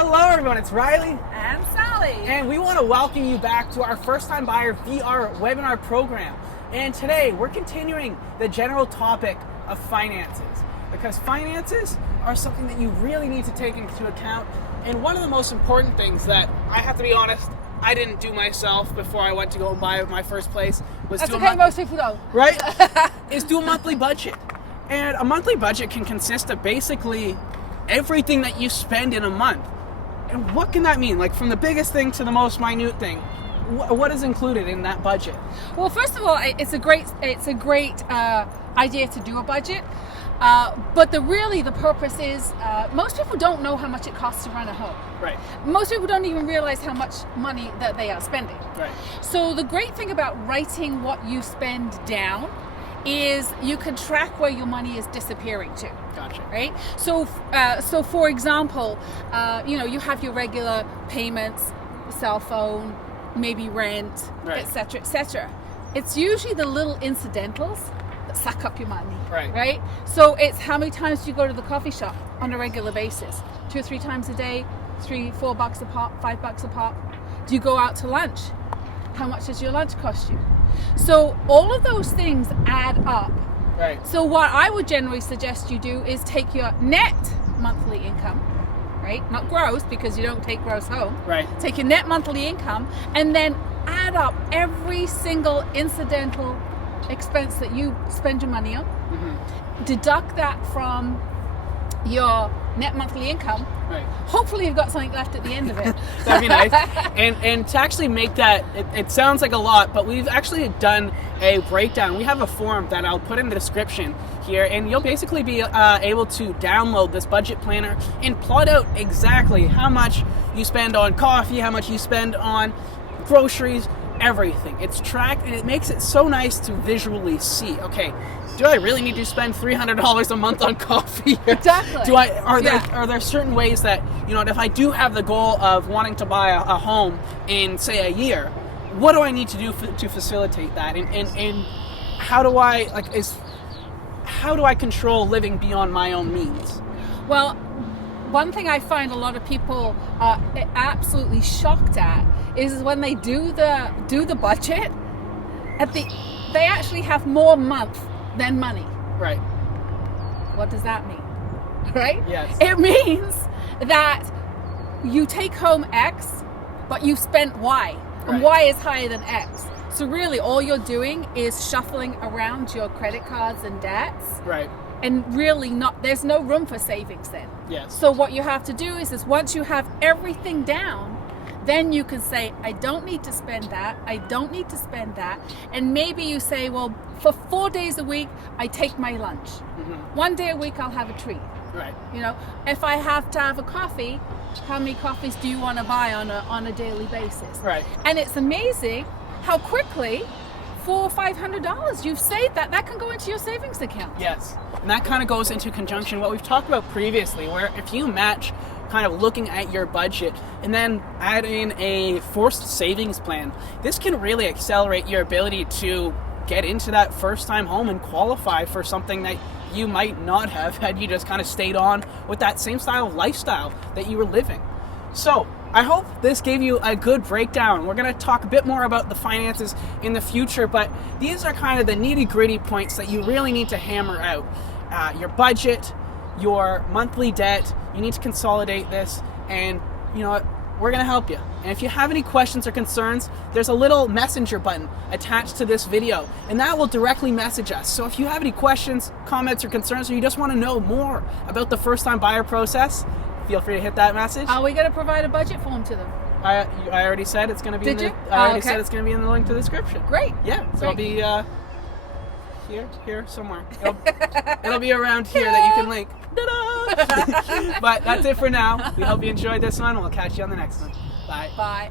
Hello everyone, it's Rylie and Sally, and we want to welcome you back to our first time buyer VR webinar program. And today we're continuing the general topic of finances, because finances are something that you really need to take into account. And one of the most important things that I have to be honest, I didn't do myself before I went to go and buy my first place was that's okay, most people don't. Right? Is do a monthly budget. And a monthly budget can consist of basically everything that you spend in a month. And what can that mean? Like from the biggest thing to the most minute thing. What is included in that budget? Well, first of all, it's a great idea to do a budget. But the purpose is most people don't know how much it costs to run a home. Right. Most people don't even realize how much money that they are spending. Right. So the great thing about writing what you spend down is you can track where your money is disappearing to. Gotcha. Right? So for example, you have your regular payments, cell phone, maybe rent, right, etc., etc. It's usually the little incidentals that suck up your money. Right. Right? So it's how many times do you go to the coffee shop on a regular basis? 2 or 3 times a day, $3-4 a pop, $5 a pop. Do you go out to lunch? How much does your lunch cost you? So all of those things add up. Right. So what I would generally suggest you do is take your net monthly income, right? Not gross, because you don't take gross home. Right. Take your net monthly income and then add up every single incidental expense that you spend your money on. Mm-hmm. Deduct that from your net monthly income. Right. Hopefully you've got something left at the end of it. That'd be nice. And to actually make that, it sounds like a lot, but we've actually done a breakdown. We have a form that I'll put in the description here, and you'll basically be able to download this budget planner and plot out exactly how much you spend on coffee, how much you spend on groceries, everything. It's tracked, and it makes it so nice to visually see, okay, do I really need to spend $300 a month on coffee? Exactly. Are there certain ways that, if I do have the goal of wanting to buy a home in, say, a year, what do I need to do to facilitate that? And how do I control living beyond my own means? Well, one thing I find a lot of people are absolutely shocked at is when they do the budget, they actually have more month than money. Right. What does that mean? Right? Yes. It means that you take home X, but you spent Y, and right, Y is higher than X. So really all you're doing is shuffling around your credit cards and debts. Right. And really there's no room for savings then. Yes. So what you have to do is once you have everything down, then you can say, I don't need to spend that, I don't need to spend that. And maybe you say, well, for 4 days a week, I take my lunch. Mm-hmm. 1 day a week, I'll have a treat. Right. If I have to have a coffee, how many coffees do you want to buy on a daily basis? Right. And it's amazing how quickly $400 or $500 you've saved that can go into your savings account. Yes. And that kind of goes into conjunction what we've talked about previously, where if you match kind of looking at your budget and then add in a forced savings plan, this can really accelerate your ability to get into that first time home and qualify for something that you might not have had you just kind of stayed on with that same style of lifestyle that you were living. So I hope this gave you a good breakdown. We're going to talk a bit more about the finances in the future, but these are kind of the nitty-gritty points that you really need to hammer out. Your budget, your monthly debt, you need to consolidate this, and you know what? We're going to help you. And if you have any questions or concerns, there's a little messenger button attached to this video, and that will directly message us. So if you have any questions, comments, or concerns, or you just want to know more about the first-time buyer process, feel free to hit that message. Are we going to provide a budget form to them? I already said it's going to be. Did you? I already said it's going to be in the link to the description. Great. Yeah. So Great. it'll be here somewhere. It'll be around here that you can link. But that's it for now. We hope you enjoyed this one. We'll catch you on the next one. Bye. Bye.